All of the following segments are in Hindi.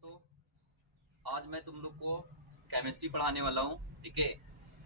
दोस्तों, आज मैं तुम लोग को केमिस्ट्री पढ़ाने वाला हूँ। ठीक है।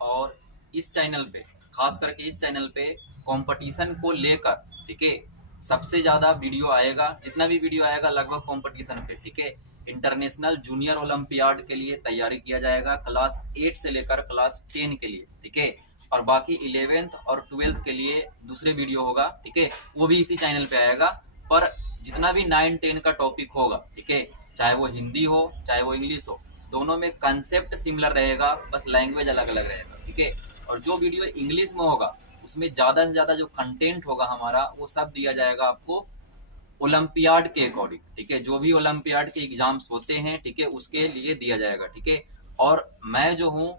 और इस चैनल पे, खास करके इस चैनल पे कंपटीशन को लेकर, ठीक है, सबसे ज्यादा वीडियो आएगा। जितना भी वीडियो आएगा लगभग कंपटीशन पे। ठीक है। इंटरनेशनल जूनियर ओलंपियाड के लिए तैयारी किया जाएगा, क्लास 8 से लेकर क्लास 10 के लिए। ठीक है। और बाकी 11th और 12th के लिए दूसरे वीडियो होगा। ठीक है, वो भी इसी चैनल पे आएगा। पर जितना भी 9-10 का टॉपिक होगा, ठीक है, चाहे वो हिंदी हो चाहे वो इंग्लिश हो, दोनों में कंसेप्ट सिमिलर रहेगा, बस लैंग्वेज अलग अलग रहेगा। ठीक है। और जो वीडियो इंग्लिश में होगा उसमें ज्यादा से ज्यादा जो कंटेंट होगा हमारा, वो सब दिया जाएगा आपको ओलंपियाड के अकॉर्डिंग। ठीक है, जो भी ओलंपियाड के एग्जाम्स होते हैं, ठीक है, उसके लिए दिया जाएगा। ठीक है। और मैं जो हूँ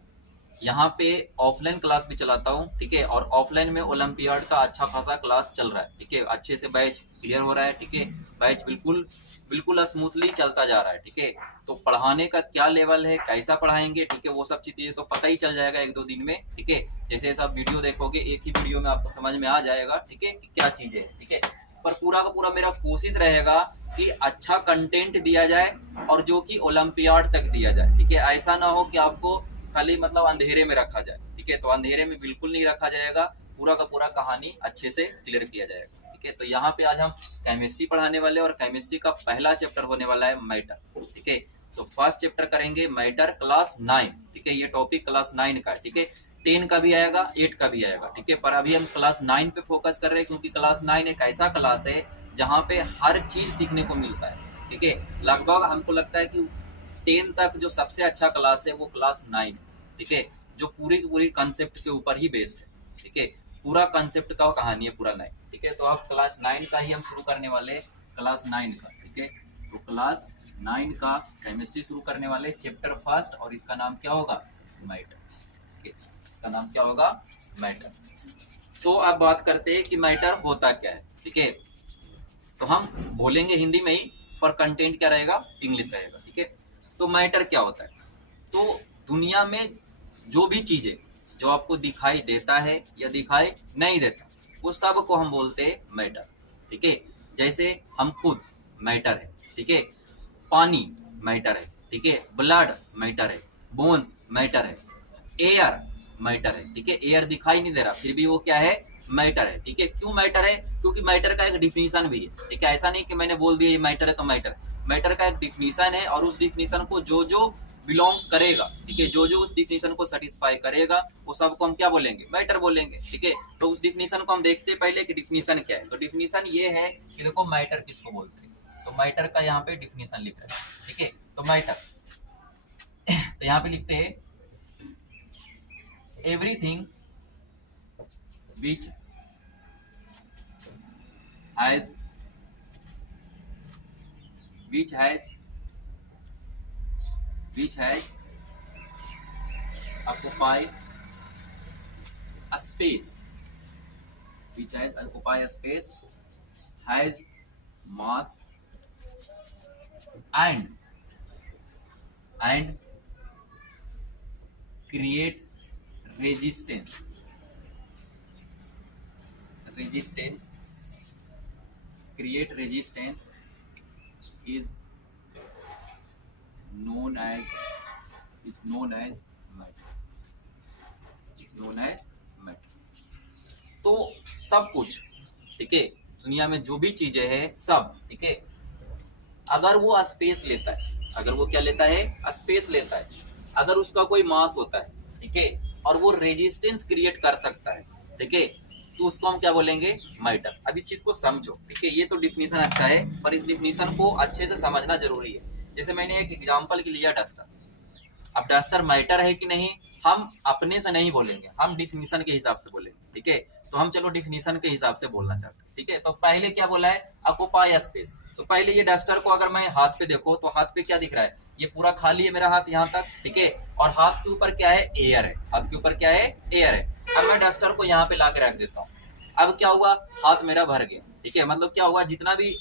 यहाँ पे ऑफलाइन क्लास भी चलाता हूँ। ठीक है। और ऑफलाइन में ओलंपियाड का अच्छा खासा क्लास चल रहा है। ठीक है, अच्छे से बैच क्लियर हो रहा है। ठीक है, बैच बिल्कुल बिल्कुल स्मूथली चलता जा रहा है। ठीक है। तो पढ़ाने का क्या लेवल है, कैसा पढ़ाएंगे, ठीक है, वो सब चीजें तो पता ही चल जाएगा 1-2 दिन में। ठीक है, जैसे सब वीडियो देखोगे एक ही वीडियो में आपको समझ में आ जाएगा। ठीक है, कि क्या चीजें है। ठीक है। पर पूरा का पूरा मेरा कोशिश रहेगा कि अच्छा कंटेंट दिया जाए और जो कि ओलंपियाड तक दिया जाए। ठीक है, ऐसा ना हो कि आपको खाली मतलब अंधेरे में रखा जाए। ठीक है, तो अंधेरे में बिल्कुल नहीं रखा जाएगा, पूरा का पूरा कहानी अच्छे से क्लियर किया जाएगा। ठीक है, तो यहाँ पे आज हम केमिस्ट्री पढ़ाने वाले, और केमिस्ट्री का पहला चैप्टर होने वाला है मैटर। ठीक है, तो फर्स्ट चैप्टर करेंगे मैटर, क्लास 9। ठीक है, ये टॉपिक क्लास 9 का है। ठीक है, 10 का भी आएगा, 8 का भी आएगा। ठीक है, पर अभी हम क्लास 9 पे फोकस कर रहे हैं, क्योंकि क्लास 9 एक ऐसा क्लास है जहाँ पे हर चीज सीखने को मिलता है। ठीक है, लगभग हमको लगता है कि 10 तक जो सबसे अच्छा क्लास है वो क्लास 9 है। ठीक है, जो पूरी की पूरी कंसेप्ट के ऊपर ही बेस्ड है। ठीक है, पूरा कंसेप्ट का कहानी है पूरा 9। ठीक है, तो अब क्लास 9 का ही हम शुरू करने वाले, क्लास 9 का। ठीक है, तो क्लास 9 का केमिस्ट्री शुरू करने वाले, चैप्टर फर्स्ट, और इसका नाम क्या होगा, मैटर। ठीक है, इसका नाम क्या होगा, मैटर। तो अब बात करते हैं कि मैटर होता क्या है। ठीक है, तो हम बोलेंगे हिंदी में ही, पर कंटेंट क्या रहेगा, इंग्लिश रहेगा। ठीक है, तो मैटर क्या होता है, तो दुनिया में जो भी चीजें जो आपको दिखाई देता है या दिखाई नहीं देता, वो सब को हम बोलते हैं मैटर। ठीक है, जैसे हम खुद मैटर है। ठीक है, पानी मैटर है। ठीक है, ब्लड मैटर है, बोन्स मैटर है, एयर मैटर है। ठीक है, एयर दिखाई नहीं दे रहा फिर भी वो क्या है, मैटर है। ठीक है, क्यों मैटर है, क्योंकि मैटर का एक डिफिनीशन भी है। ठीक है, ऐसा नहीं कि मैंने बोल दिया ये मैटर है तो मैटर। मैटर का एक डिफिनीशन है, और उस डिफिनीशन को जो जो बिलोंग्स करेगा, ठीक है, जो जो उस डिफिनीशन को सेटिस्फाई करेगा, वो सबको हम क्या बोलेंगे, मैटर बोलेंगे। ठीक है, तो उस डिफिनीशन को हम देखते हैं पहले कि डिफिनीशन क्या है। तो डिफिनीशन ये है कि देखो मैटर किसको बोलते हैं, तो मैटर का यहाँ पे डिफिनीशन लिख रहे हैं। ठीक है, तो मैटर, तो यहाँ पे लिखते हैं everything which has which has which has occupy a space, which has occupy a space, has mass, and and create resistance resistance create resistance is known as is known as matter is known as matter। तो सब कुछ, ठीक है, दुनिया में जो भी चीजें हैं सब, ठीक है, अगर वो स्पेस लेता है, अगर वो क्या लेता है, स्पेस लेता है, अगर उसका कोई मास होता है, ठीक है, और वो रेजिस्टेंस क्रिएट कर सकता है, ठीक है, तो उसको हम क्या बोलेंगे, मैटर। अब इस चीज को समझो। ठीक है, ये तो डिफिनीशन अच्छा है, पर इस डिफिनीशन को अच्छे से समझना जरूरी है। जैसे मैंने एक एग्जांपल के लिया डस्टर। अब डस्टर मैटर है कि नहीं, हम अपने से नहीं बोलेंगे, हम डिफिनीशन के हिसाब से बोलेंगे। ठीक है, तो हम चलो डिफिनीशन के हिसाब से बोलना चाहते हैं। ठीक है, तो पहले क्या बोला है, ऑक्युपाई स्पेस। तो पहले ये डस्टर को अगर मैं हाथ पे देखो तो हाथ पे क्या दिख रहा है, ये पूरा खाली है मेरा हाथ यहाँ तक। ठीक है, और हाथ के ऊपर क्या है, एयर है। हाथ के ऊपर क्या है, एयर है। अब मैं डस्टर को यहाँ पे ला के रख देता हूँ। अब क्या हुआ, हाथ मेरा भर गया। ठीक है, मतलब क्या हुआ, जितना भी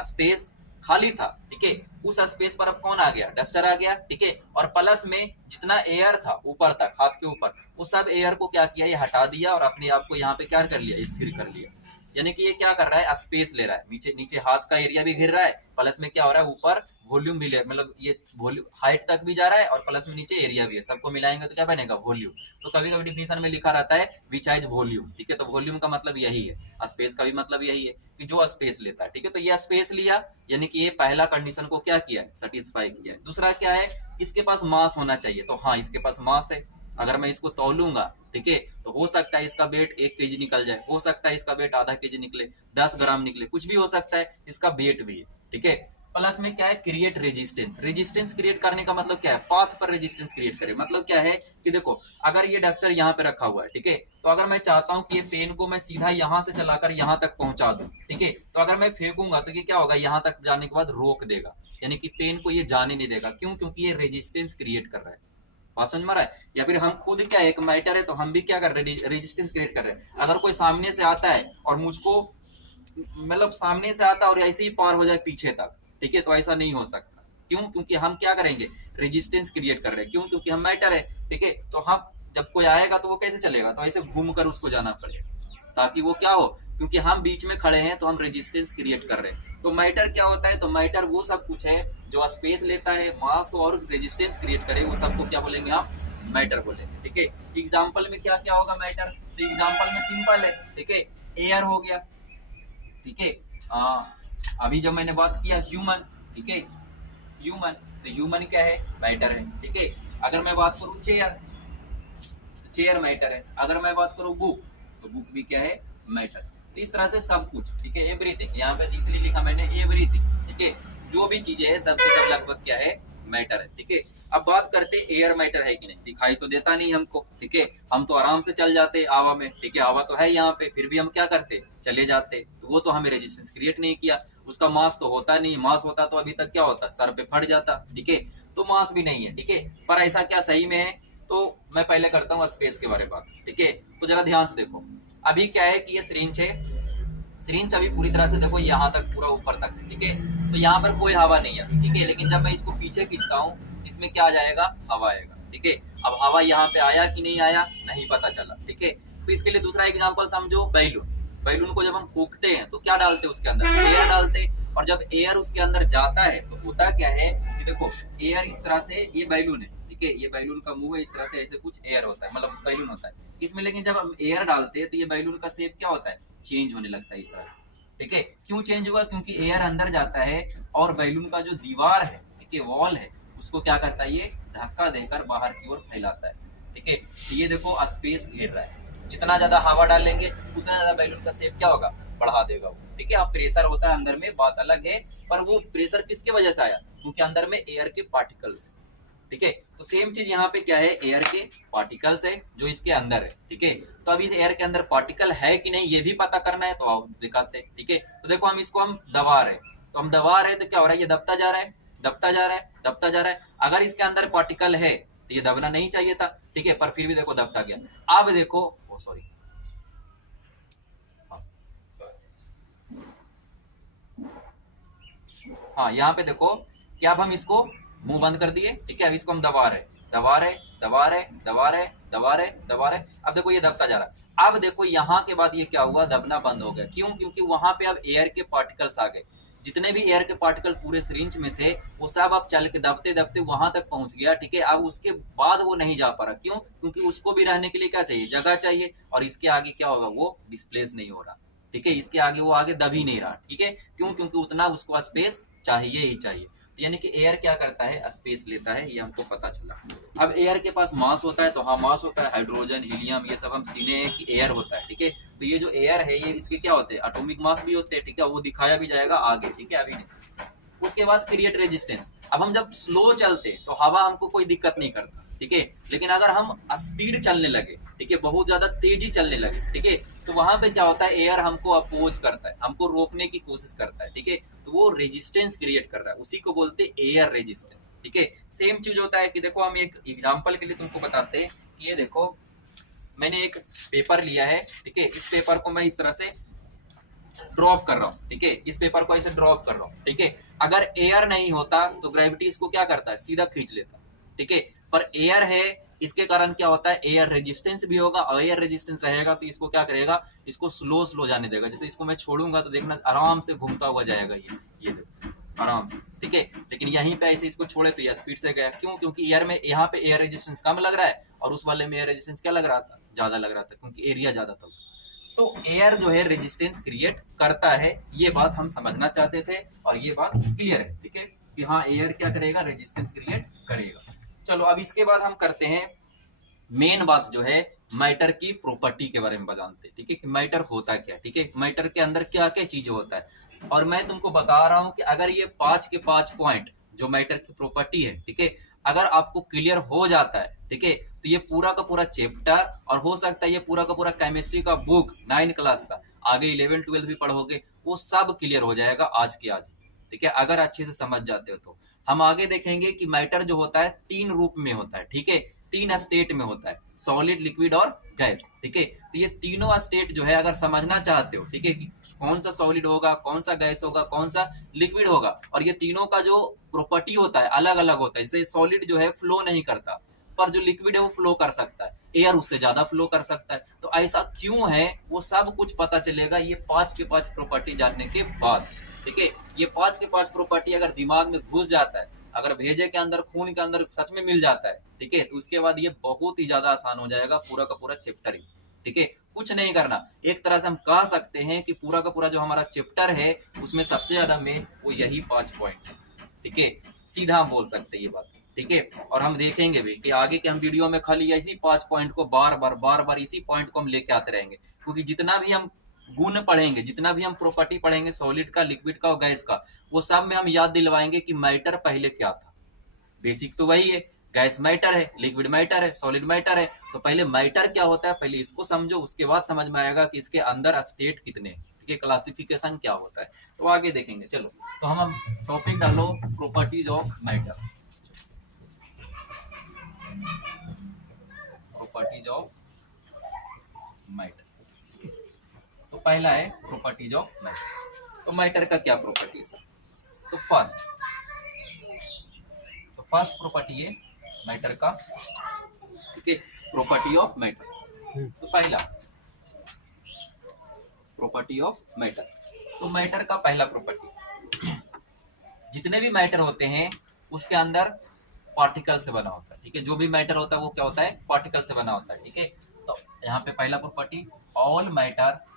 स्पेस खाली था, ठीक है, उस स्पेस पर अब कौन आ गया, डस्टर आ गया। ठीक है, और प्लस में जितना एयर था ऊपर तक हाथ के ऊपर, वो सब एयर को क्या किया, ये हटा दिया और अपने आप को यहाँ पे क्या कर लिया, स्थिर कर लिया। यानी कि ये क्या कर रहा है, स्पेस ले रहा है, नीचे नीचे हाथ का एरिया भी घिर रहा है, प्लस में क्या हो रहा है ऊपर वॉल्यूम भी ले, मतलब ये वॉल्यूम हाइट तक भी जा रहा है और प्लस में नीचे एरिया भी है, सबको मिलाएंगे तो क्या बनेगा, वॉल्यूम। तो कभी कभी डिफिनेशन में लिखा रहता है विच हैज वॉल्यूम, ठीक है, तो वॉल्यूम का मतलब यही है, स्पेस का भी मतलब यही है कि जो स्पेस लेता है, ठीक है। तो ये स्पेस लिया, यानी कि ये पहला कंडीशन को क्या किया है, सेटिस्फाई किया है। दूसरा क्या है, इसके पास मास होना चाहिए, तो हाँ इसके पास मास है, अगर मैं इसको तौलूंगा, ठीक है, तो हो सकता है इसका वेट 1 केजी निकल जाए, हो सकता है इसका वेट आधा केजी निकले, 10 ग्राम निकले, कुछ भी हो सकता है, इसका वेट भी है, ठीक है। प्लस में क्या है, क्रिएट रेजिस्टेंस। रेजिस्टेंस क्रिएट करने का मतलब क्या है, पाथ पर रेजिस्टेंस क्रिएट करे, मतलब क्या है कि देखो अगर ये डस्टर यहाँ पे रखा हुआ है, ठीक है, तो अगर मैं चाहता हूं कि ये पेन को मैं सीधा यहाँ से चलाकर यहाँ तक पहुंचा दूं, ठीक है, तो अगर मैं फेंकूंगा तो ये क्या होगा, यहाँ तक जाने के बाद रोक देगा, यानी कि पेन को ये जाने नहीं देगा। क्यों, क्योंकि ये रेजिस्टेंस क्रिएट कर रहा है, बात समझ में आ रहा है। या फिर हम खुद क्या है, एक मैटर है, तो हम भी क्या कर रहे हैं, रेजिस्टेंस क्रिएट कर रहे हैं। अगर कोई सामने से आता है और मुझको, मतलब सामने से आता है और ऐसे ही पार हो जाए पीछे तक, ठीक है, तो ऐसा नहीं हो सकता। क्यों, क्योंकि हम क्या करेंगे, रेजिस्टेंस क्रिएट कर रहे हैं। क्यों, क्योंकि हम मैटर है, ठीक है, तो हम जब कोई आएगा तो वो कैसे चलेगा, तो ऐसे घूम कर उसको जाना पड़ेगा ताकि वो क्या हो, क्योंकि हम बीच में खड़े हैं तो हम रेजिस्टेंस क्रिएट कर रहे हैं। तो मैटर क्या होता है, तो मैटर वो सब कुछ है जो स्पेस लेता है, मास और रेजिस्टेंस क्रिएट करे, वो सबको क्या बोलेंगे आप, मैटर बोलेंगे, ठीक है। एग्जाम्पल में क्या क्या होगा मैटर, तो एग्जाम्पल में सिंपल है, ठीक है, एयर हो गया, ठीक है। अभी जब मैंने बात किया ह्यूमन, ठीक है, ह्यूमन, तो ह्यूमन क्या है, मैटर है, ठीक है। अगर मैं बात करूं चेयर, तो चेयर मैटर है। अगर मैं बात करूं बुक, तो बुक भी क्या है, मैटर। तो इस तरह से सब कुछ, ठीक है, एवरीथिंग, यहाँ पे इसलिए लिखा मैंने एवरीथिंग, ठीक है, जो भी चीजें है सब सब लगभग क्या है, मैटर है, ठीक है। अब बात करते एयर मैटर है कि नहीं, दिखाई तो देता नहीं हमको, ठीक है, हम तो आराम से चल जाते हवा में, ठीक है, हवा तो है यहाँ पे, फिर भी हम क्या करते, चले जाते, तो वो तो हमें रेजिस्टेंस क्रिएट नहीं किया। उसका मास तो होता नहीं, मास होता तो अभी तक क्या होता, सर पे फट जाता, ठीक है, तो मास भी नहीं है, ठीक है। पर ऐसा क्या सही में है, तो मैं पहले करता हूँ स्पेस के बारे में बात, ठीक है। तो जरा ध्यान से देखो, अभी क्या है कि ये सिरिंज है, सिरिंज अभी पूरी तरह से देखो यहाँ तक पूरा ऊपर तक है, ठीक है, तो यहाँ पर कोई हवा नहीं है, ठीक है, लेकिन जब मैं इसको पीछे खींचता हूँ, इसमें क्या आ जाएगा, हवा आएगा, ठीक है। अब हवा यहाँ पे आया कि नहीं आया, नहीं पता चला, ठीक है। तो इसके लिए दूसरा एग्जांपल समझो, बैलून। बैलून को जब हम फूकते हैं तो क्या डालते हैं उसके अंदर, एयर डालते हैं, और जब एयर उसके अंदर जाता है तो होता क्या है कि देखो एयर इस तरह से, ये बैलून है, ठीक है, ये बैलून का मुंह है, इस तरह से ऐसे कुछ एयर होता है, मतलब बैलून होता है इसमें, लेकिन जब हम एयर डालते हैं तो ये बैलून का शेप क्या होता है, चेंज होने लगता है इस तरह से, ठीक है। क्यों चेंज हुआ, क्योंकि एयर अंदर जाता है और बैलून का जो दीवार है, ठीक है, वॉल है, उसको क्या करता है, ये धक्का देकर बाहर की ओर फैलाता है, ठीक है। तो ये देखो स्पेस घेर रहा है, जितना ज्यादा हवा डालेंगे उतना ज्यादा बैलून का शेप क्या होगा, बढ़ा देगा वो, ठीक है। अब प्रेशर होता है अंदर में, बात अलग है, पर वो प्रेशर किसके वजह से आया, क्योंकि अंदर में एयर के पार्टिकल्स है, ठीक है। तो सेम चीज यहाँ पे क्या है, एयर के पार्टिकल्स है जो इसके अंदर है, ठीक है। तो अभी इस एयर के अंदर पार्टिकल है कि नहीं ये भी पता करना है, तो आओ दिखाते हैं, ठीक है। तो देखो हम इसको हम दबा रहे, तो हम दबा रहे तो क्या हो रहा है, ये दबता जा रहा है, दबता जा रहा है, दबता जा रहा है। अगर इसके अंदर पार्टिकल है तो ये दबना नहीं चाहिए था, ठीक है, पर फिर भी देखो दबता गया। अब देखो, ओ सॉरी, हाँ यहाँ पे देखो कि अब हम इसको मुंह बंद कर दिए, ठीक है, अब इसको हम दबा रहे, दबा रहे, दबा रहे, दबा रहे, दबा रहे, दबा रहे, अब देखो ये दबता जा रहा है। अब देखो यहाँ के बाद ये क्या हुआ, दबना बंद हो गया। क्यों, क्योंकि वहां पे अब एयर के पार्टिकल्स आ गए, जितने भी एयर के पार्टिकल पूरे सिरिंज में थे वो सब अब चल के दबते दबते वहां तक पहुंच गया, ठीक है। अब उसके बाद वो नहीं जा पा रहा, क्यों, क्योंकि उसको भी रहने के लिए क्या चाहिए, जगह चाहिए, और इसके आगे क्या होगा, वो डिस्प्लेस नहीं हो रहा, ठीक है, इसके आगे वो आगे दब ही नहीं रहा, ठीक है। क्यों, क्योंकि उतना उसको स्पेस चाहिए ही चाहिए। तो यानी कि एयर क्या करता है, स्पेस लेता है, ये हमको पता चला। अब एयर के पास मास होता है, तो हाँ मास होता है, हाइड्रोजन, हीलियम, ये सब हम सीने हैं कि एयर होता है, ठीक है। तो ये जो एयर है ये इसके क्या होते हैं, एटॉमिक मास भी होते हैं, ठीक है, वो दिखाया भी जाएगा आगे, ठीक है, अभी नहीं। उसके बाद क्रिएट रेजिस्टेंस। अब हम जब स्लो चलते तो हवा हमको कोई दिक्कत नहीं करता, ठीक है, लेकिन अगर हम स्पीड चलने लगे, ठीक है, बहुत ज्यादा तेजी चलने लगे, ठीक है, तो वहां पे क्या होता है, एयर हमको अपोज करता है, हमको रोकने की कोशिश करता है, ठीक है, तो वो रेजिस्टेंस क्रिएट कर रहा है, उसी को बोलते हैं एयर रेजिस्टेंस, ठीक है। सेम चीज होता है कि देखो हम एक एग्जांपल के लिए तुमको बताते हैं कि ये देखो मैंने एक पेपर लिया है, ठीक है, इस पेपर को मैं इस तरह से ड्रॉप कर रहा हूँ, ठीक है, इस पेपर को ऐसे ड्रॉप कर रहा हूँ, ठीक है। अगर एयर नहीं होता तो ग्रेविटी इसको क्या करता है, सीधा खींच लेता, ठीक है, पर एयर है इसके कारण क्या होता है, एयर रेजिस्टेंस भी होगा, और एयर रेजिस्टेंस रहेगा तो इसको क्या करेगा, इसको स्लो स्लो जाने देगा। जैसे इसको मैं छोड़ूंगा तो देखना आराम से घूमता हुआ जाएगा, ये देखो आराम से, ठीक है। लेकिन यहीं पे ऐसे इसको छोड़े तो यह स्पीड से गया, क्यों, क्योंकि एयर में यहाँ पे एयर रेजिस्टेंस कम लग रहा है और उस वाले में एयर रेजिस्टेंस क्या लग रहा था, ज्यादा लग रहा था, क्योंकि एरिया ज्यादा था उसका। तो एयर जो है रेजिस्टेंस क्रिएट करता है, ये बात हम समझना चाहते थे और ये बात क्लियर है, ठीक है, कि हाँ एयर क्या करेगा, रेजिस्टेंस क्रिएट करेगा। चलो अब इसके बाद हम करते हैं मेन बात जो है मैटर की प्रॉपर्टी के बारे में बताते हैं, ठीक है, कि मैटर होता क्या, ठीक है, मैटर के अंदर क्या क्या चीजें होता है। और मैं तुमको बता रहा हूं कि अगर ये 5 के 5 पॉइंट जो मैटर की प्रॉपर्टी है, ठीक है, अगर आपको क्लियर हो जाता है, ठीक है, तो ये पूरा का पूरा चैप्टर, और हो सकता है ये पूरा का पूरा केमिस्ट्री का बुक 9 क्लास का, आगे 11 12 भी पढ़ोगे, वो सब क्लियर हो जाएगा आज के आज, ठीक है, अगर अच्छे से समझ जाते हो तो। हम आगे देखेंगे कि मैटर जो होता है 3 रूप में होता है, ठीक है, 3 स्टेट में होता है, सॉलिड, लिक्विड और गैस, ठीक है। तो ये तीनों स्टेट जो है अगर समझना चाहते हो, ठीक है, कि कौन सा सॉलिड होगा, कौन सा गैस होगा, कौन सा लिक्विड होगा, और ये तीनों का जो प्रॉपर्टी होता है अलग अलग होता है। जैसे सॉलिड जो है फ्लो नहीं करता, पर जो लिक्विड है वो फ्लो कर सकता है, एयर उससे ज्यादा फ्लो कर सकता है। तो ऐसा क्यों है वो सब कुछ पता चलेगा ये 5 के 5 प्रॉपर्टी जानने के बाद, ठीक है। ये 5 के 5 प्रॉपर्टी अगर दिमाग में घुस जाता है, अगर भेजे के अंदर, खून के अंदर सच में मिल जाता है, ठीक है, तो उसके बाद ये बहुत ही ज्यादा आसान हो जाएगा पूरा का पूरा चैप्टर ही, ठीक है, कुछ नहीं करना। एक तरह से हम कह सकते हैं कि पूरा का पूरा जो हमारा चैप्टर है उसमें सबसे ज्यादा मेन वो यही 5 पॉइंट है, ठीक है, सीधा हम बोल सकते हैं ये बात, ठीक है। और हम देखेंगे भी कि आगे के हम वीडियो में खाली इसी 5 पॉइंट को बार बार इसी पॉइंट को हम लेके आते रहेंगे, क्योंकि जितना भी हम गुण पढ़ेंगे, जितना भी हम प्रॉपर्टी पढ़ेंगे सॉलिड का, लिक्विड का और गैस का, वो सब में हम याद दिलवाएंगे कि मैटर पहले क्या था। बेसिक तो वही है, गैस मैटर है, लिक्विड मैटर है, सॉलिड मैटर है, तो पहले मैटर क्या होता है पहले इसको समझो, उसके बाद समझ में आएगा कि इसके अंदर स्टेट कितने हैं, ठीक है, क्लासिफिकेशन क्या होता है, तो आगे देखेंगे। चलो तो हम टॉपिक डालो properties of matter, properties of matter, तो पहला है प्रॉपर्टीज ऑफ मैटर। तो मैटर का क्या प्रॉपर्टी है सर, तो फर्स्ट प्रॉपर्टी है मैटर का, ठीक है, प्रॉपर्टी ऑफ मैटर। तो पहला प्रॉपर्टी ऑफ मैटर, तो मैटर का पहला प्रॉपर्टी, जितने भी मैटर होते हैं उसके अंदर पार्टिकल से बना होता है, ठीक है, जो भी मैटर होता है वो क्या होता है, पार्टिकल से बना होता है, ठीक है। तो यहाँ पे पहला property, all matter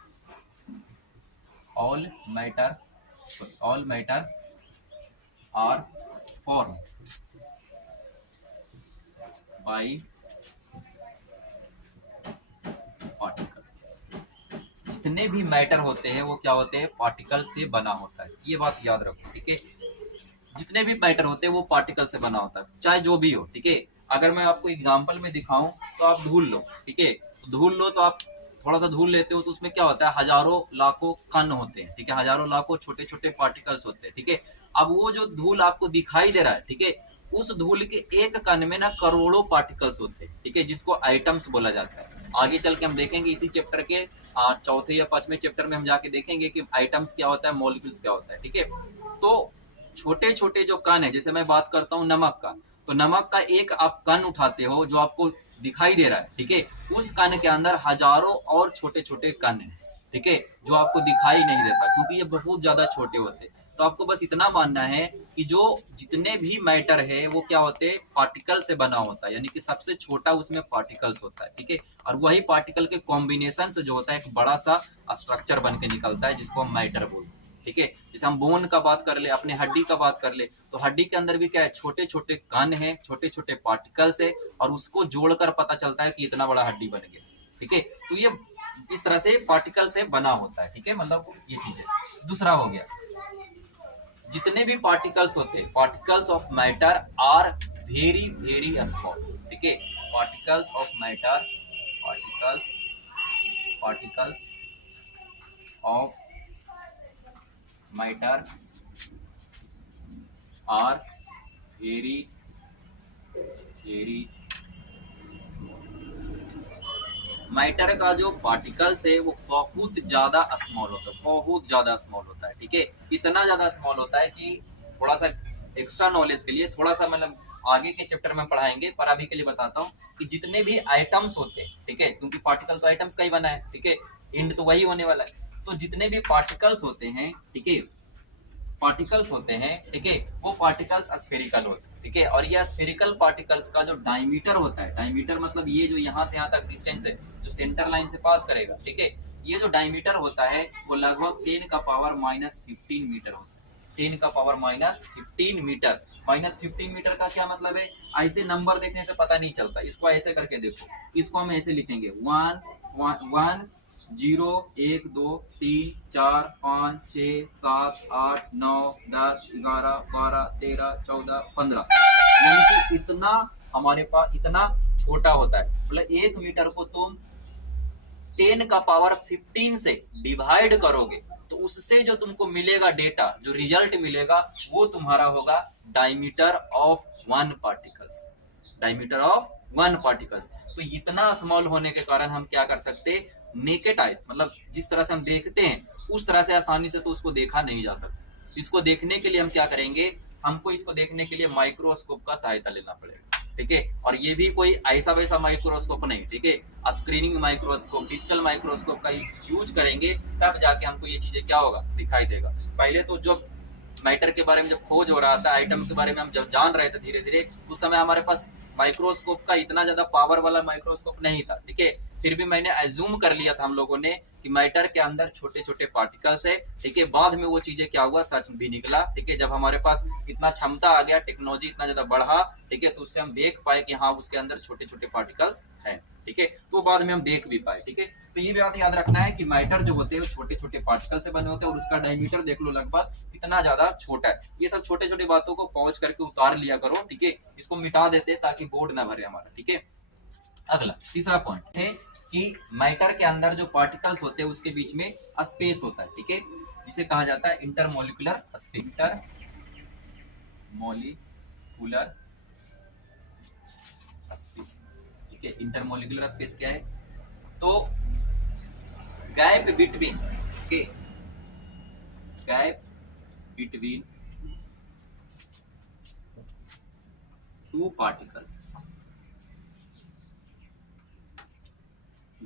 are form by particles. जितने भी मैटर होते हैं वो क्या होते हैं, पार्टिकल से बना होता है, ये बात याद रखो, ठीक है। जितने भी मैटर होते हैं वो पार्टिकल से बना होता है, चाहे जो भी हो, ठीक है। अगर मैं आपको एग्जांपल में दिखाऊं तो आप धूल लो, ठीक है, धूल लो तो आप थोड़ा सा धूल लेते हो तो उसमें क्या होता है, हजारों लाखों कण होते हैं, ठीक है, हजारों लाखों छोटे छोटे पार्टिकल्स होते हैं, ठीक है। अब वो जो धूल आपको दिखाई दे रहा है, ठीक है, उस धूल के एक कण में ना करोड़ों पार्टिकल्स होते हैं, ठीक है, जिसको आइटम्स बोला जाता है। आगे चल के हम देखेंगे इसी चैप्टर के चौथे या 5वें चैप्टर में हम जाके देखेंगे कि आइटम्स क्या होता है, मॉलिक्यूल्स क्या होता है, ठीक है। तो छोटे छोटे जो कण है, जैसे मैं बात करता हूँ नमक का, तो नमक का एक आप कण उठाते हो जो आपको दिखाई दे रहा है, ठीक है, उस कण के अंदर हजारों और छोटे छोटे कण है, ठीक है, जो आपको दिखाई नहीं देता क्योंकि ये बहुत ज्यादा छोटे होते हैं। तो आपको बस इतना मानना है कि जो जितने भी मैटर है वो क्या होते हैं, पार्टिकल से बना होता है, यानी कि सबसे छोटा उसमें पार्टिकल्स होता है, ठीक है, और वही पार्टिकल के कॉम्बिनेशन से जो होता है एक बड़ा सा स्ट्रक्चर बन के निकलता है जिसको हम मैटर बोलते हैं, ठीक है। जैसे हम बोन का बात कर ले, अपने हड्डी का बात कर ले, तो हड्डी के अंदर भी क्या है, छोटे छोटे कण है, छोटे छोटे पार्टिकल्स है, और उसको जोड़कर पता चलता है कि इतना बड़ा हड्डी बन गया, ठीक है। तो ये इस तरह से पार्टिकल से बना होता है, ठीक है, मतलब ये चीज है। दूसरा हो गया, जितने भी पार्टिकल्स होते हैं, particles of matter are very very small, ठीक है, particles of matter, particles of matter are very very, matter का जो पार्टिकल्स है वो बहुत ज्यादा स्मॉल होता है, बहुत ज्यादा स्मॉल होता है, ठीक है, इतना ज्यादा स्मॉल होता है कि थोड़ा सा एक्स्ट्रा नॉलेज के लिए थोड़ा सा मतलब आगे के चैप्टर में पढ़ाएंगे, पर अभी के लिए बताता हूँ कि जितने भी आइटम्स होते हैं, ठीक है, क्योंकि पार्टिकल तो आइटम्स का ही बना है, ठीक है, इंड तो वही होने वाला है, तो जितने भी पार्टिकल्स होते हैं, ठीक है, पार्टिकल्स होते हैं, ठीक है, वो पार्टिकल्स स्फेरिकल होते हैं, ठीक है, और ये स्फेरिकल पार्टिकल्स का जो डायमीटर होता है, डायमीटर मतलब ये जो यहाँ से यहाँ तक डिस्टेंस है जो सेंटर लाइन से पास करेगा, ठीक है, ये जो डायमीटर होता है वो लगभग 10 का पावर -15 मीटर होता है। 10 का पावर -15 मीटर। -15 मीटर का क्या मतलब है? ऐसे नंबर देखने से पता नहीं चलता, इसको ऐसे करके देखो, इसको हम ऐसे लिखेंगे 1 0 1 2 3 4 5 6 7 8 9 10 11 12 13 14 15, यानी कि इतना हमारे पास इतना छोटा होता है। मतलब 1 मीटर को तुम 10 का पावर 15 से डिवाइड करोगे तो उससे जो तुमको मिलेगा डेटा, जो रिजल्ट मिलेगा वो तुम्हारा होगा diameter of one particles, diameter of one particles. तो इतना स्मॉल होने के कारण हम क्या कर सकते, नेकेड आइज मतलब जिस तरह से हम देखते हैं उस तरह से आसानी से तो उसको देखा नहीं जा सकता। इसको देखने के लिए हम क्या करेंगे, हमको इसको देखने के लिए माइक्रोस्कोप का सहायता लेना पड़ेगा, ठीक है, और ये भी कोई ऐसा वैसा माइक्रोस्कोप नहीं, ठीक है, स्क्रीनिंग माइक्रोस्कोप, डिजिटल माइक्रोस्कोप का यूज करेंगे, तब जाके हमको ये चीजें क्या होगा, दिखाई देगा। पहले तो जो मैटर के बारे में जब खोज हो रहा था, आइटम के बारे में हम जब जान रहे थे धीरे धीरे, उस समय हमारे पास माइक्रोस्कोप का इतना ज्यादा पावर वाला माइक्रोस्कोप नहीं था, ठीक है, फिर भी मैंने एज्यूम कर लिया था हम लोगों ने कि मैटर के अंदर छोटे छोटे पार्टिकल्स है, ठीक है। बाद में वो चीजें क्या हुआ, सच भी निकला, ठीक है, जब हमारे पास इतना क्षमता आ गया, टेक्नोलॉजी इतना ज्यादा बढ़ा, ठीक है, तो उससे हम देख पाए कि हाँ उसके अंदर छोटे छोटे पार्टिकल्स हैं, ठीक है, तो बाद में हम देख भी पाए, ठीक है। तो ये बात याद रखना है कि मैटर जो होते हैं छोटे छोटे पार्टिकल से बने होते हैं और उसका डायमीटर देख लो लगभग कितना ज्यादा छोटा है। ये सब छोटे छोटे बातों को पहुंच करके उतार लिया करो, ठीक है, इसको मिटा देते ताकि बोर्ड ना भरे हमारा, ठीक है। अगला तीसरा पॉइंट है कि मैटर के अंदर जो पार्टिकल्स होते हैं उसके बीच में स्पेस होता है, ठीक है, जिसे कहा जाता है इंटरमोलिकुलर स्पेस, इंटरमोलिकुलर स्पेस, ठीक है। इंटरमोलिकुलर स्पेस क्या है, तो गैप बिटवीन, ठीक है, gap between two particles,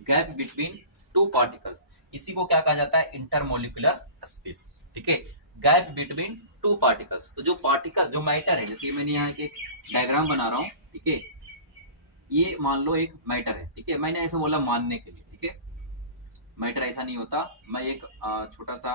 gap between two particles, इसी को क्या कहा जाता है, इंटरमोलिकुलर स्पेस, ठीक है, गैप बिटवीन टू पार्टिकल्स। तो जो पार्टिकल जो मैटर है, जैसे मैंने यहाँ एक डायग्राम बना रहा हूँ, ठीक है, ये मान लो एक मैटर है, ठीक है, मैंने ऐसा बोला मानने के लिए, ठीक है, मैटर ऐसा नहीं होता। मैं एक छोटा सा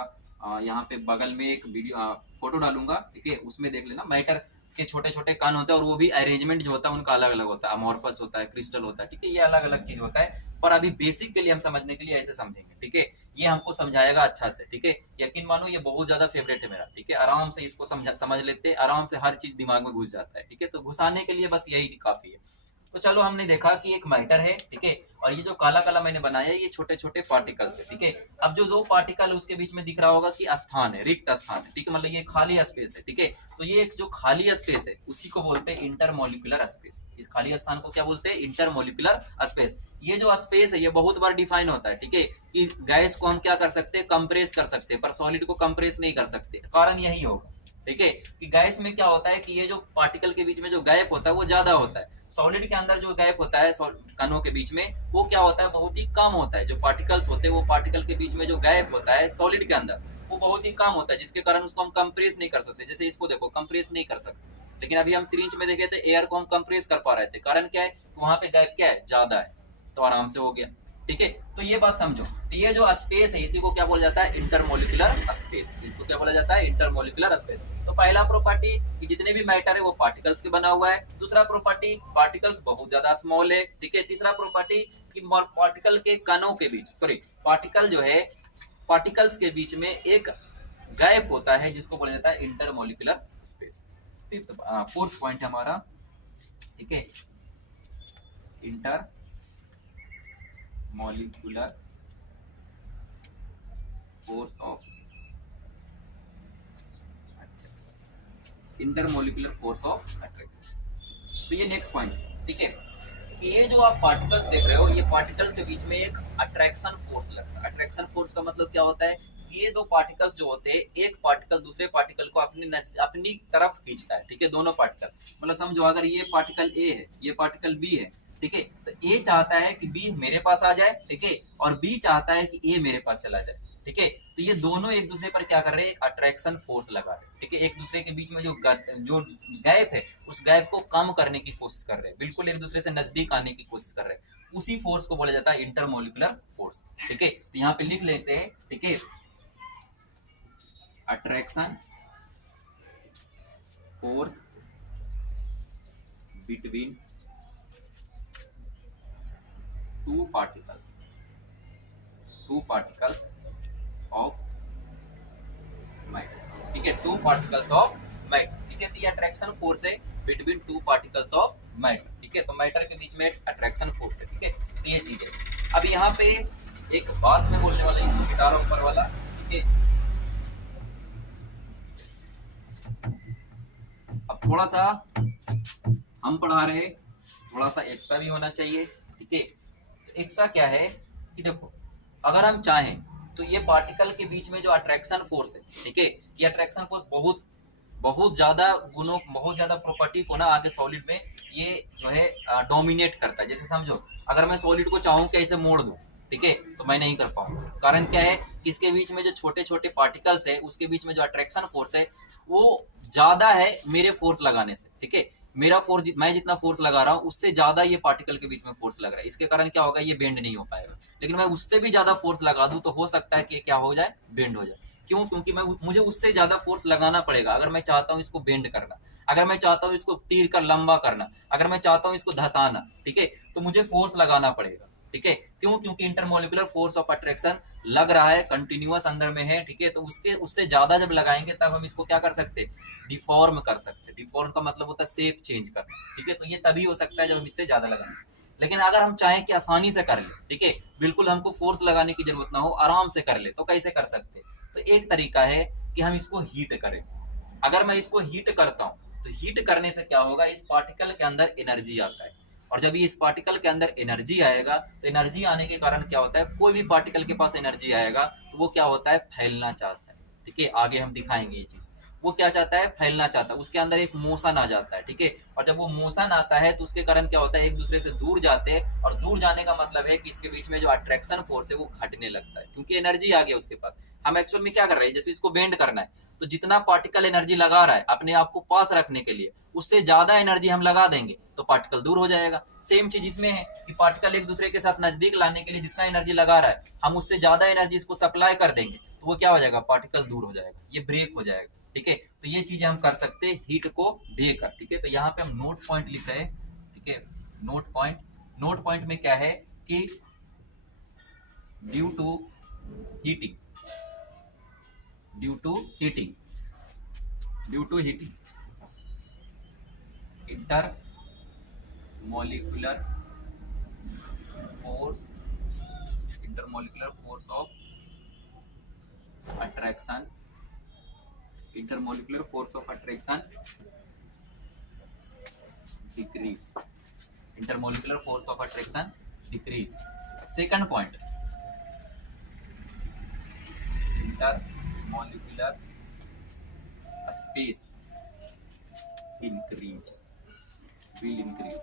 यहाँ पे बगल में एक वीडियो फोटो डालूंगा, ठीक है, उसमें देख लेना, मैटर के छोटे छोटे कण होते हैं और वो भी अरेंजमेंट जो होता है उनका अलग अलग होता है, अमॉर्फस होता है, क्रिस्टल होता है, ठीक है, ये अलग अलग चीज होता है, पर अभी बेसिक के लिए हम समझने के लिए ऐसे समझेंगे, ठीक है, ये हमको समझाएगा अच्छा से, ठीक है, यकीन मानो ये बहुत ज्यादा फेवरेट है मेरा, ठीक है, आराम से इसको समझ लेते, आराम से हर चीज दिमाग में घुस जाता है, ठीक है, तो घुसाने के लिए बस यही काफी है। तो चलो हमने देखा कि एक मैटर है, ठीक है, और ये जो काला काला मैंने बनाया ये छोटे छोटे पार्टिकल्स है, ठीक है। अब जो दो पार्टिकल है उसके बीच में दिख रहा होगा कि स्थान है, रिक्त स्थान है, ठीक है, मतलब ये खाली स्पेस है, ठीक है, तो ये एक जो खाली स्पेस है उसी को बोलते हैं इंटरमोलिकुलर स्पेस। इस खाली स्थान को क्या बोलते हैं, इंटरमोलिकुलर स्पेस। ये जो स्पेस है ये बहुत बार डिफाइन होता है, ठीक है, कि गैस को हम क्या कर सकते हैं, कंप्रेस कर सकते हैं, पर सॉलिड को कंप्रेस नहीं कर सकते, कारण यही होगा, ठीक है, कि गैस में क्या होता है कि ये जो पार्टिकल के बीच में जो गैप होता है वो ज्यादा होता है, सॉलिड के अंदर जो गैप होता है कणों के बीच में वो क्या होता है, बहुत ही कम होता है। जो पार्टिकल्स होते हैं वो पार्टिकल के बीच में जो गैप होता है सॉलिड के अंदर वो बहुत ही कम होता है, जिसके कारण उसको हम कंप्रेस नहीं कर सकते। जैसे इसको देखो, कंप्रेस नहीं कर सकते, लेकिन अभी हम सिरिंज में देखे थे एयर को हम कंप्रेस कर पा रहे थे, कारण क्या है, वहां पे गैप क्या है, ज्यादा है, तो आराम से हो गया, ठीक है। तो ये बात समझो, तो ये जो स्पेस है इसी को क्या बोला जाता है, इंटरमोलिकुलर स्पेस, इसको क्या बोला जाता है, इंटरमोलिकुलर स्पेस। तो पहला प्रॉपर्टी कि जितने भी मैटर है वो पार्टिकल्स के बना हुआ है, दूसरा प्रॉपर्टी पार्टिकल्स बहुत ज्यादा स्मॉल है, ठीक है, तीसरा प्रॉपर्टी कि पार्टिकल के कणों के बीच, सॉरी पार्टिकल जो है पार्टिकल्स के बीच में एक गैप होता है जिसको बोला जाता है इंटरमोलिकुलर स्पेस। फोर्थ पॉइंट हमारा, ठीक है, inter molecular force of intermolecular force of attraction. तो ये नेक्स्ट पॉइंट, ठीक है, कि ये जो आप पार्टिकल्स देख रहे हो ये पार्टिकल के बीच में एक अट्रैक्शन फोर्स लगता है। अट्रैक्शन फोर्स का मतलब क्या होता है, ये दो पार्टिकल्स जो होते हैं, एक पार्टिकल दूसरे पार्टिकल को अपनी तरफ खींचता है, ठीक है, दोनों पार्टिकल। मतलब समझो अगर ये पार्टिकल ए है, ये पार्टिकल बी है, ठीक है, तो ए चाहता है कि बी मेरे पास आ जाए, ठीक है, और बी चाहता है कि ए मेरे पास चला जाए, ठीक है। तो ये दोनों एक दूसरे पर क्या कर रहे हैं, एक अट्रैक्शन फोर्स लगा रहे हैं, ठीक है। एक दूसरे के बीच में जो गैप है, उस गैप को कम करने की कोशिश कर रहे हैं, बिल्कुल एक दूसरे से नजदीक आने की कोशिश कर रहे हैं। उसी फोर्स को बोला जाता है इंटरमोलिकुलर फोर्स, ठीक है। तो यहाँ पे लिख लेते हैं, ठीक है, attraction force between two particles of matter, ठीक है, टू पार्टिकल्स ऑफ मैटर, ठीक है। तो ये अट्रैक्शन फोर्स है between two particles of matter, ठीक है। तो मैटर के बीच में अट्रैक्शन फोर्स है, ठीक है। तो ये चीज है। अब यहाँ पे एक बात मैं बोलने वाला, इसको मिटा रहा ऊपर वाला, ठीक है। अब थोड़ा सा हम पढ़ा रहे, थोड़ा सा एक्स्ट्रा भी होना चाहिए, ठीक है। एक्स्ट्रा क्या है कि देखो, अगर हम चाहें तो ये पार्टिकल के बीच में जो अट्रैक्शन फोर्स है, ठीक है, ये अट्रैक्शन फोर्स बहुत बहुत ज्यादा गुणों, बहुत ज्यादा प्रॉपर्टी को ना आगे सॉलिड में ये जो है डोमिनेट करता है। जैसे समझो अगर मैं सॉलिड को चाहूं कि ऐसे मोड़ दूं, ठीक है, तो मैं नहीं कर पाऊंगा। कारण क्या है कि इसके बीच में जो छोटे छोटे पार्टिकल्स है, उसके बीच में जो अट्रैक्शन फोर्स है वो ज्यादा है मेरे फोर्स लगाने से, ठीक है। मेरा फोर्स, मैं जितना फोर्स लगा रहा हूँ उससे ज्यादा ये पार्टिकल के बीच में फोर्स लग रहा है। इसके कारण क्या होगा, ये बेंड नहीं हो पाएगा। लेकिन मैं उससे भी ज्यादा फोर्स लगा दूं तो हो सकता है कि क्या हो जाए, बेंड हो जाए। क्यों? क्योंकि मुझे उससे ज्यादा फोर्स लगाना पड़ेगा अगर मैं चाहता हूँ इसको बेंड करना, अगर मैं चाहता हूँ इसको तीर कर लंबा करना, अगर मैं चाहता हूँ इसको धसाना, ठीक है, तो मुझे फोर्स लगाना पड़ेगा, ठीक है। क्यों? क्योंकि इंटरमोलिकुलर फोर्स ऑफ अट्रैक्शन लग रहा है, कंटिन्यूअस अंदर में है, ठीक है। तो उससे ज्यादा जब लगाएंगे तब हम इसको क्या कर सकते, डिफॉर्म कर सकते। डिफॉर्म का मतलब होता है शेप चेंज करना, ठीक है। तो ये तभी हो सकता है जब हम इससे ज्यादा लगाएंगे। लेकिन अगर हम चाहें कि आसानी से कर ले, ठीक है, बिल्कुल हमको फोर्स लगाने की जरूरत ना हो, आराम से कर ले, तो कैसे कर सकते? तो एक तरीका है कि हम इसको हीट करें। अगर मैं इसको हीट करता हूं तो हीट करने से क्या होगा, इस पार्टिकल के अंदर एनर्जी आता है। और जब ये इस पार्टिकल के अंदर एनर्जी आएगा तो एनर्जी आने के कारण क्या होता है, कोई भी पार्टिकल के पास एनर्जी आएगा तो वो क्या होता है, फैलना चाहता है, ठीक है। आगे हम दिखाएंगे ये चीज। वो क्या चाहता है, फैलना चाहता है, उसके अंदर एक मोशन आ जाता है, ठीक है। और जब वो मोशन आता है तो उसके कारण क्या होता है, एक दूसरे से दूर जाते हैं। और दूर जाने का मतलब है कि इसके बीच में जो अट्रैक्शन फोर्स है वो घटने लगता है, क्योंकि एनर्जी आ गया उसके पास। हम एक्चुअल में क्या कर रहे हैं, जैसे इसको बेंड करना है तो जितना पार्टिकल एनर्जी लगा रहा है अपने आप को पास रखने के लिए, उससे ज्यादा एनर्जी हम लगा देंगे तो पार्टिकल दूर हो जाएगा। सेम चीज इसमें है कि पार्टिकल एक दूसरे के साथ नजदीक लाने के लिए जितना एनर्जी लगा रहा है, हम उससे ज्यादा एनर्जी इसको सप्लाई कर देंगे तो वो क्या हो जाएगा, पार्टिकल दूर हो जाएगा, ये ब्रेक हो जाएगा, ठीक है। तो ये चीजें हम कर सकते हैं हीट को देकर, ठीक है। तो यहाँ पे हम नोट पॉइंट लिख रहे हैं, ठीक है। नोट पॉइंट में क्या है कि due to heating intermolecular force of attraction decrease. Second point, intermolecular space will increase।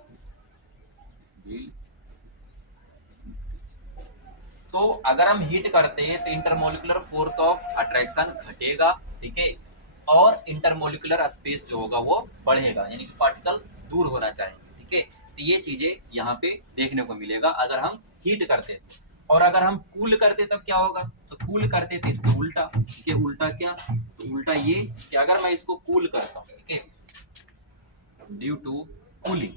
तो अगर हम हीट करते हैं तो इंटरमोलिकुलर फोर्स ऑफ अट्रैक्शन घटेगा, ठीक है, और इंटरमोलिकुलर स्पेस जो होगा वो बढ़ेगा, यानी कि पार्टिकल दूर होना चाहेंगे, ठीक है। तो ये चीजें यहाँ पे देखने को मिलेगा अगर हम हीट करते हैं। और अगर हम कूल करते तब क्या होगा, तो कूल करते थे इसका उल्टा, ठीक है। उल्टा क्या, तो उल्टा ये कि अगर मैं इसको कूल करता हूँ, ठीक है, ड्यू टू कूलिंग,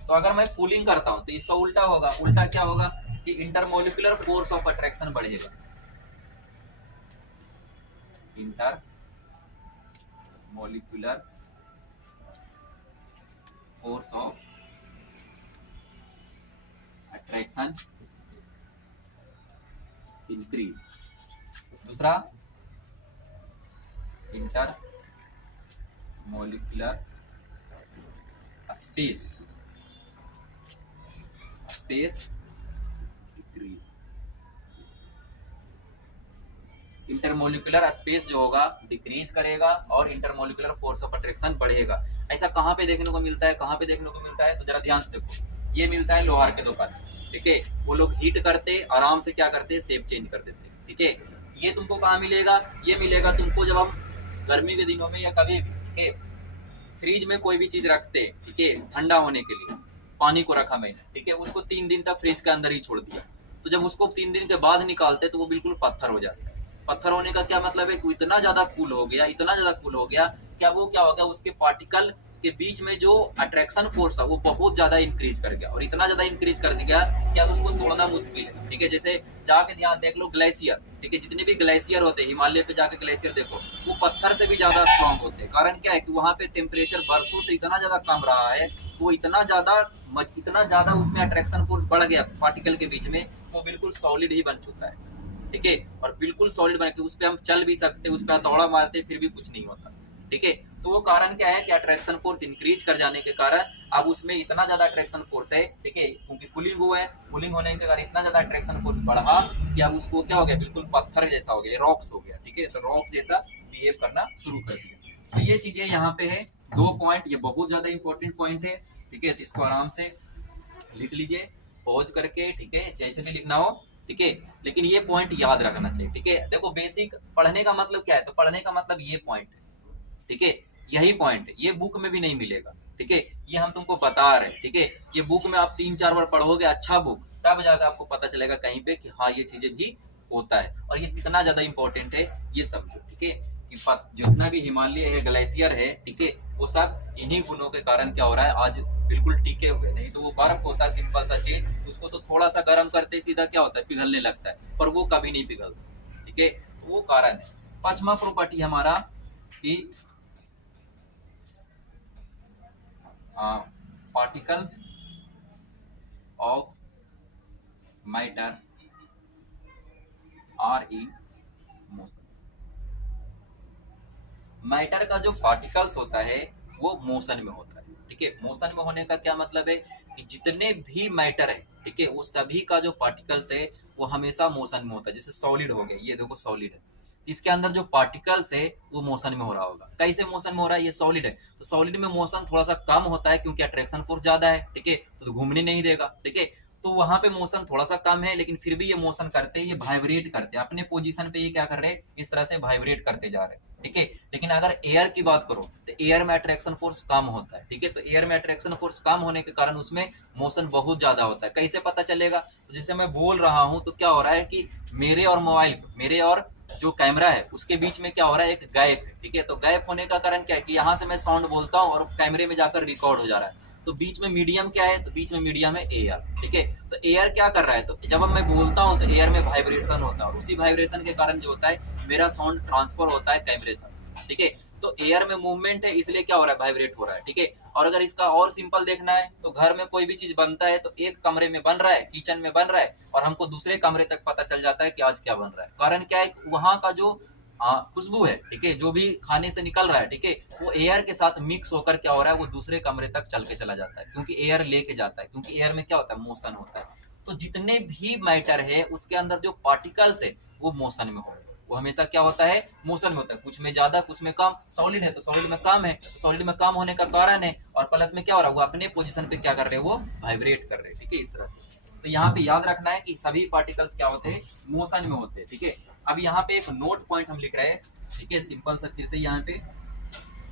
तो अगर मैं कूलिंग करता हूं तो इसका उल्टा होगा। उल्टा क्या होगा कि इंटरमोलिकुलर फोर्स ऑफ अट्रैक्शन बढ़ेगा, intermolecular force of attraction increase. दूसरा, intermolecular space decrease. Intermolecular space जो होगा डिक्रीज करेगा और इंटरमोलिकुलर फोर्स ऑफ अट्रैक्शन बढ़ेगा। ऐसा कहाँ पे देखने को मिलता है, कहाँ पे देखने को मिलता है, तो जरा ध्यान से देखो, ये मिलता है लोहार के दुकान, ठीक है। वो लोग हीट करते आराम से क्या करते, शेप चेंज कर देते, ठीक है। ये तुमको कहाँ मिलेगा, ये मिलेगा तुमको जब हम गर्मी के दिनों में या कभी भी, ठीक है, फ्रिज में कोई भी चीज रखते हैं, ठीक है, ठंडा होने के लिए, पानी को रखा मैंने, ठीक है, उसको 3 दिन तक फ्रिज के अंदर ही छोड़ दिया, तो जब उसको 3 दिन के बाद निकालते तो वो बिल्कुल पत्थर हो जाता है। पत्थर होने का क्या मतलब है कि इतना ज्यादा कूल हो गया, इतना ज्यादा कूल हो गया, क्या वो क्या हो गया, उसके पार्टिकल के बीच में जो अट्रैक्शन फोर्स था वो बहुत ज्यादा इंक्रीज कर गया, और इतना ज्यादा इंक्रीज कर दिया कि अब उसको तोड़ना मुश्किल है, ठीक है। जैसे जाके ध्यान देख लो ग्लेशियर, ठीक है, जितने भी ग्लेशियर होते हैं हिमालय पे जाके ग्लेशियर देखो, वो पत्थर से भी ज्यादा स्ट्रॉन्ग होते हैं। कारण क्या है कि वहां पे टेम्परेचर बरसों से इतना ज्यादा कम रहा है, वो इतना ज्यादा उसमें अट्रैक्शन फोर्स बढ़ गया पार्टिकल के बीच में, वो बिल्कुल सॉलिड ही बन चुका है, ठीक है। और बिल्कुल सॉलिड बन के उस पर हम चल भी सकते, उस पर हथौड़ा मारते फिर भी कुछ नहीं होता, ठीक है। तो वो कारण क्या है कि अट्रैक्शन फोर्स इंक्रीज कर जाने के कारण अब उसमें इतना ज्यादा अट्रैक्शन फोर्स है, ठीक है, क्योंकि कूलिंग हुआ है, कूलिंग होने के कारण इतना ज्यादा अट्रैक्शन फोर्स बढ़ा कि अब उसको क्या हो गया, बिल्कुल पत्थर जैसा हो गया, रॉक्स हो गया, ठीक है, तो रॉक जैसा बिहेव करना शुरू कर दिया। तो ये चीजें यहाँ पे है, 2 पॉइंट, ये बहुत ज्यादा इंपॉर्टेंट पॉइंट है, ठीक है। तो इसको आराम से लिख लीजिए पॉज करके, ठीक है, जैसे भी लिखना हो, ठीक है। लेकिन ये पॉइंट याद रखना चाहिए, ठीक है। देखो बेसिक पढ़ने का मतलब क्या है, तो पढ़ने का मतलब ये पॉइंट है, ठीक है, यही पॉइंट है, ये बुक में भी नहीं मिलेगा, ठीक है, ये हम तुमको बता रहे हैं, ठीक है। ये बुक में आप 3-4 बार पढ़ोगे, अच्छा बुक, तब जाकर आपको पता चलेगा कहीं पे कि हाँ ये चीजें भी होता है, और ये कितना ज्यादा इंपॉर्टेंट है ये समझो, ठीक है। कि जितना भी हिमालय है, ग्लेशियर है, ठीक है, वो सब इन्हीं गुणों के कारण क्या हो रहा है, आज बिल्कुल टिके हुए। नहीं तो वो बर्फ होता है सिंपल सा चीज, उसको तो थोड़ा सा गर्म करते सीधा क्या होता है, पिघलने लगता है, पर वो कभी नहीं पिघलता, ठीक है, वो कारण है। 5वां प्रॉपर्टी हमारा कि particle of matter are in motion. Matter का जो पार्टिकल्स होता है वो मोशन में होता है, ठीक है। मोशन में होने का क्या मतलब है कि जितने भी मैटर है, ठीक है, वो सभी का जो पार्टिकल्स है वो हमेशा मोशन में होता है। जैसे सॉलिड हो गया, ये देखो सॉलिड है, इसके अंदर जो पार्टिकल्स है वो मोशन में हो रहा होगा। कैसे मोशन में हो रहा है, ये सॉलिड है, तो सॉलिड में मोशन थोड़ा सा कम होता है क्योंकि अट्रैक्शन फोर्स ज्यादा है, ठीक है, तो घूमने नहीं देगा, ठीक है। तो वहां पे मोशन थोड़ा सा कम है, लेकिन फिर भी ये मोशन करते हैं, ये वाइब्रेट करते हैं अपने पोजीशन पे, ये क्या कर रहे हैं, इस तरह से वाइब्रेट करते जा रहे हैं, ठीक है। लेकिन अगर एयर की बात करो तो एयर में अट्रैक्शन फोर्स कम होता है, ठीक है। तो एयर में अट्रैक्शन फोर्स कम होने के कारण उसमें मोशन बहुत ज्यादा होता है। कैसे पता चलेगा, तो जैसे मैं बोल रहा हूं तो क्या हो रहा है कि मेरे और मोबाइल, मेरे और जो कैमरा है उसके बीच में क्या हो रहा है, एक गैप है, ठीक है। तो गैप होने का कारण क्या है कि यहाँ से मैं साउंड बोलता हूँ और कैमरे में जाकर रिकॉर्ड हो जा रहा है, तो बीच में मीडियम क्या है, तो बीच में मीडियम है एयर, ठीक है। तो एयर क्या कर रहा है, तो जब मैं बोलता हूँ तो एयर में वाइब्रेशन होता है, और उसी वाइब्रेशन के कारण जो होता है मेरा साउंड ट्रांसफर होता है कैमरे तक, ठीक है। तो एयर में मूवमेंट है, इसलिए क्या हो रहा है, वाइब्रेट हो रहा है, ठीक है। और अगर इसका और सिंपल देखना है तो घर में कोई भी चीज बनता है तो एक कमरे में बन रहा है, किचन में बन रहा है, और हमको दूसरे कमरे तक पता चल जाता है कि आज क्या बन रहा है। कारण क्या है, वहां का जो खुशबू है, ठीक है, जो भी खाने से निकल रहा है, ठीक है, वो एयर के साथ मिक्स होकर क्या हो रहा है, वो दूसरे कमरे तक चल के चला जाता है, क्योंकि एयर लेके जाता है, क्योंकि एयर में क्या होता है, मोशन होता है। तो जितने भी मैटर है उसके अंदर जो पार्टिकल्स है वो मोशन में होते हैं, वो हमेशा क्या होता है, मोशन में होता है, कुछ में ज्यादा कुछ में कम। सॉलिड है तो सॉलिड में कम है, तो सॉलिड में कम होने का कारण है, और प्लस में क्या हो रहा है, वो अपने पोजीशन पे क्या कर रहे हैं, वो वाइब्रेट कर रहे हैं, ठीक है, इस तरह से। तो यहाँ पे याद रखना है कि सभी पार्टिकल्स क्या होते हैं, मोशन में होते हैं, ठीक है। अब यहाँ पे एक नोट पॉइंट हम लिख रहे हैं, ठीक है, सिंपल सा फिर से यहाँ पे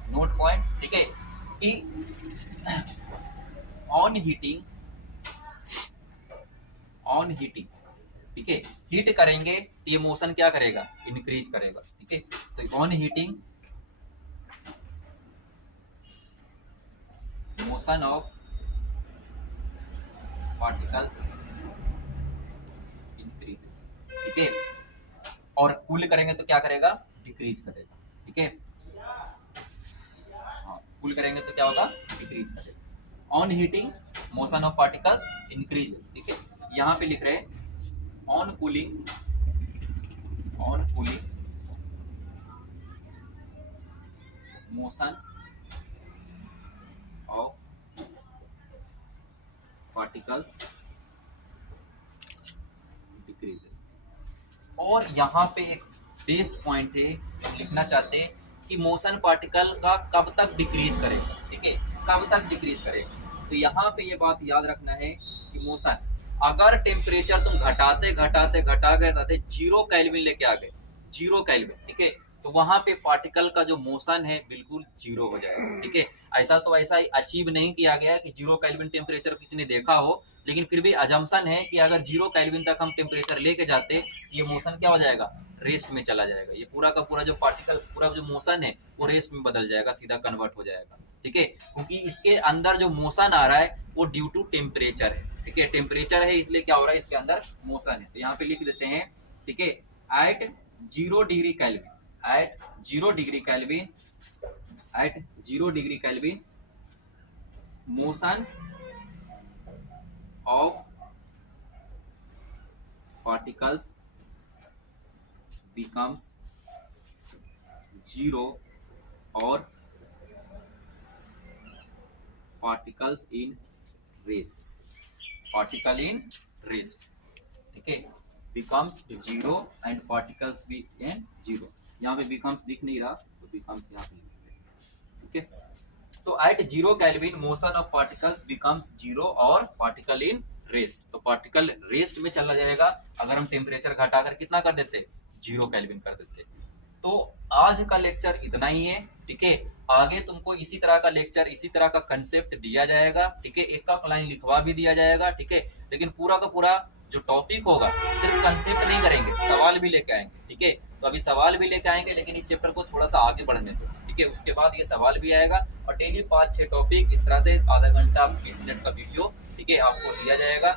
नोट पॉइंट, ठीक है, कि ऑन हीटिंग, ऑन हीटिंग, ठीक है, हीट करेंगे तो ये मोशन क्या करेगा, इंक्रीज करेगा, ठीक है। तो on heating motion of particles increases, ठीक है। और कूल करेंगे तो क्या करेगा, डिक्रीज करेगा, ठीक है। हाँ, कूल करेंगे तो क्या होगा, डिक्रीज करेगा। On heating motion of particles increases, ठीक है। यहाँ पे लिख रहे हैं on cooling, on cooling motion of particle decreases. और यहाँ पे एक बेस्ट पॉइंट है, हम लिखना चाहते हैं कि मोशन पार्टिकल का कब तक डिक्रीज करेगा, ठीक है, कब तक डिक्रीज करेगा। तो यहाँ पे ये बात याद रखना है कि मोशन, अगर टेम्परेचर तुम घटाते घटाते घटाते 0 केल्विन लेके आ गए, 0 केल्विन, ठीक है, तो वहां पे पार्टिकल का जो मोशन है बिल्कुल 0 हो जाएगा, ठीक है। ऐसा तो ऐसा अचीव नहीं किया गया कि 0 केल्विन टेम्परेचर किसी ने देखा हो, लेकिन फिर भी अजम्पशन है कि अगर 0 केल्विन तक हम टेम्परेचर लेके जाते, ये मोशन क्या हो जाएगा, रेस्ट में चला जाएगा। ये पूरा का पूरा जो पार्टिकल, पूरा जो मोशन है वो रेस्ट में बदल जाएगा, सीधा कन्वर्ट हो जाएगा, ठीक है। क्योंकि इसके अंदर जो मोशन आ रहा है वो ड्यू टू टेम्परेचर है, ठीक है, टेम्परेचर है इसलिए क्या हो रहा है, इसके अंदर मोशन है। तो यहाँ पे लिख देते हैं, ठीक है, at 0 degree kelvin, at 0 degree kelvin, at 0 degree kelvin motion of particles becomes 0 or particles in rest, particle in rest, ठीक है, becomes 0 and particles be in 0। यहाँ पे becomes दिख नहीं रहा तो becomes यहाँ पे, ठीक है। तो at 0 kelvin motion of particles becomes 0 और पार्टिकल इन रेस्ट, तो पार्टिकल रेस्ट में चला जाएगा अगर हम टेम्परेचर घटाकर कितना कर देते, 0 केल्विन कर देते। तो आज का लेक्चर इतना ही है, ठीक है। आगे तुमको इसी तरह का लेक्चर, इसी तरह का कंसेप्ट दिया जाएगा, ठीक है, एक का लाइन लिखवा भी दिया जाएगा, ठीक है। लेकिन पूरा का पूरा जो टॉपिक होगा सिर्फ कंसेप्ट नहीं करेंगे, सवाल भी लेके आएंगे, ठीक है। तो अभी सवाल भी लेके आएंगे, लेकिन इस चैप्टर को थोड़ा सा आगे बढ़ने दो, ठीक है। उसके बाद ये सवाल भी आएगा और डेली 5-6 टॉपिक इस तरह से आधा घंटा 20 मिनट का वीडियो, ठीक है, आपको दिया जाएगा।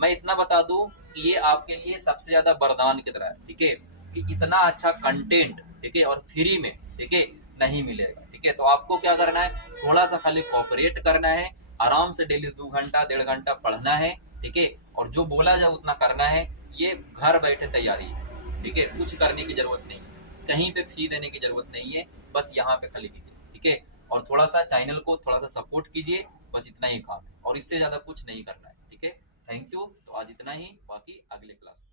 मैं इतना बता दूं कि ये आपके लिए सबसे ज्यादा वरदान की तरह है, ठीक है, कि इतना अच्छा कंटेंट, ठीक है, और फ्री में, ठीक है, नहीं मिलेगा, ठीक है। तो आपको क्या करना है, थोड़ा सा खाली कोऑपरेट करना है, आराम से डेली 2 घंटा 1.5 घंटा पढ़ना है, ठीक है, और जो बोला जाए उतना करना है। ये घर बैठे तैयारी है, ठीक है, कुछ करने की जरूरत नहीं, कहीं पे फी देने की जरूरत नहीं है, बस यहाँ पे खाली कीजिए, ठीक है। और थोड़ा सा चैनल को थोड़ा सा सपोर्ट कीजिए, बस इतना ही काम है और इससे ज्यादा कुछ नहीं करना है, ठीक है। Thank you. तो आज इतना ही, बाकी अगले क्लास